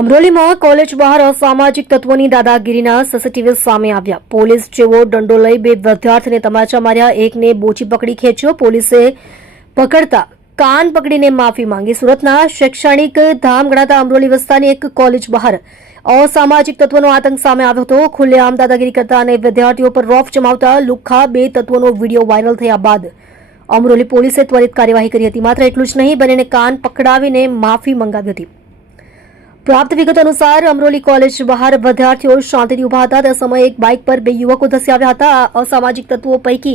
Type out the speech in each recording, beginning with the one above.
અમરોલીમાં college બહાર અસામાજિક તત્વોની દાદાગીરીના સીસીટીવી સામે આવ્યા. પોલીસ જેવો દંડો લઈ બે વિદ્યાર્થીને તમાચા માર્યા, એકને બોચી પકડી ખેંચ્યો. પોલીસે પકડતા કાન પકડીને માફી માંગી. સુરતના શૈક્ષણિક ધામ ગણાતા અમરોલી વિસ્તારની એક કોલેજ બહાર અસામાજિક તત્વોનો આતંક સામે આવ્યો હતો. ખુલ્લેઆમ દાદાગીરી કરતા અને વિદ્યાર્થીઓ પર રોફ જમાવતા લુખ્ખા બે તત્વોનો વિડીયો વાયરલ થયા બાદ અમરોલી પોલીસે ત્વરિત કાર્યવાહી કરી હતી. માત્ર એટલું જ નહીં, બંનેને કાન પકડાવીને માફી મંગાવી હતી. પ્રાપ્ત વિગતો અનુસાર અમરોલી કોલેજ બહાર વિદ્યાર્થીઓ શાંતિથી ઉભા હતા. તે સમયે એક બાઇક પર બે યુવકો ધસી આવ્યા હતા. અસામાજિક તત્વો પૈકી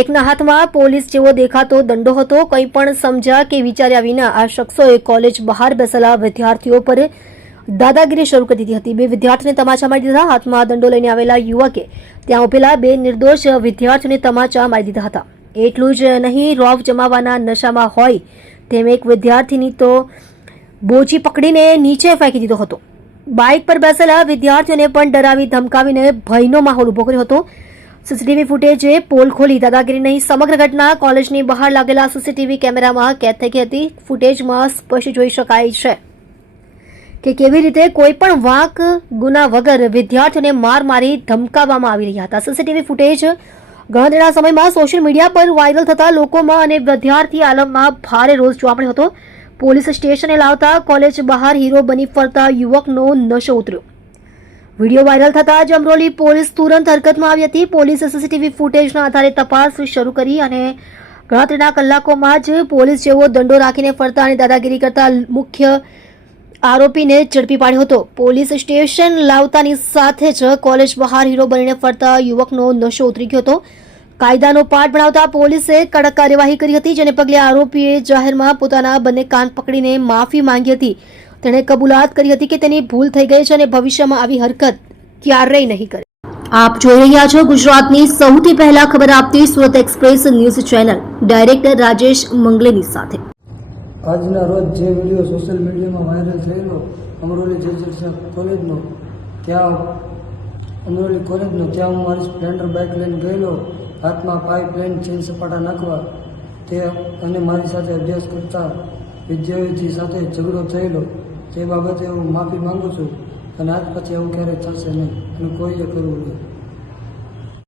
એકના હાથમાં પોલીસ જેવો દેખાતો દંડો હતો. કંઈ પણ સમજ્યા કે વિચાર્યા વિના આ શખ્સોએ કોલેજ બહાર બેસેલા વિદ્યાર્થીઓ પર દાદાગીરી શરૂ કરી દીધી હતી. બે વિદ્યાર્થીઓને તમાચા મારી દીધા. હાથમાં દંડો લઈને આવેલા યુવકે ત્યાં ઉભેલા બે નિર્દોષ વિદ્યાર્થીઓને તમાચા મારી દીધા હતા. એટલું જ નહીં, રોફ જમાવવાના નશામાં હોય તેમ એક વિદ્યાર્થીની તો બોચી પકડીને નીચે ફેંકી દીધો હતો. બાઇક પર બેસેલા વિદ્યાર્થીઓને પણ ડરાવી ધમકાવીને ભયનો માહોલ ઉભો કર્યો હતો. સીસીટીવી ફૂટેજે પોલ ખોલી દાદાગીરી નહીં, સમગ્ર ઘટના કોલેજની બહાર લાગેલા સીસીટીવી કેમેરામાં કેદ થઈ ગઈ હતી. ફૂટેજમાં સ્પષ્ટ જોઈ શકાય છે કે કેવી રીતે કોઈ પણ વાંક ગુના વગર વિદ્યાર્થીઓને માર મારી ધમકાવવામાં આવી રહ્યા હતા. સીસીટીવી ફૂટેજ ગણતરીના સમયમાં સોશિયલ મીડિયા પર વાયરલ થતા લોકોમાં અને વિદ્યાર્થી આલમમાં ભારે રોષ જોવા મળ્યો હતો. પોલીસ સ્ટેશને લાવતા કોલેજ બહાર હીરો બની ફરતા યુવકનો નશો ઉતર્યો. વિડીયો વાયરલ થતા જ અમરોલી પોલીસ તુરંત હરકતમાં આવી હતી. પોલીસે સીસીટીવી ફૂટેજના આધારે તપાસ શરૂ કરી અને ગણતરીના કલાકોમાં જ પોલીસ જેવો દંડો રાખીને ફરતા અને દાદાગીરી કરતા મુખ્ય આરોપીને ઝડપી પાડ્યો હતો. પોલીસ સ્ટેશન લાવતાની સાથે જ કોલેજ બહાર હીરો બનીને ફરતા યુવકનો નશો ઉતરી ગયો હતો. કાયદાનો પાઠ ભણાવતા પોલીસે કડક કાર્યવાહી કરી હતી, જેને પગલે આરોપીએ જાહેરમાં પોતાના બંને કાન પકડીને માફી માંગી હતી. તેણે કબૂલાત કરી હતી કે તેની ભૂલ થઈ ગઈ છે અને ભવિષ્યમાં આવી હરકત ક્યારેય નહીં કરે. આપ જોઈ રહ્યા છો ગુજરાતની સૌથી પહેલા ખબર આપતી Surat express news channel, director Rajesh મંગલેની સાથે. આજના રોજ જે વિડીયો સોશિયલ મીડિયામાં વાયરલ થયેલો અમરોલી જે કોલેજનો, ત્યાં અમરોલી કોલેજનો ત્યાં હું મારી સ્પ્લેન્ડર બાઇક લઈને ગયેલો. હાથમાં પાઇપ લઈને ચેન સપાટા નાખવા તે અને મારી સાથે અભ્યાસ કરતા વિદ્યાર્થી સાથે ઝઘડો થયેલો. તે બાબતે હું માફી માંગુ છું અને આજ પછી એવું ક્યારેય થશે નહીં અને કોઈએ કરવું નહીં.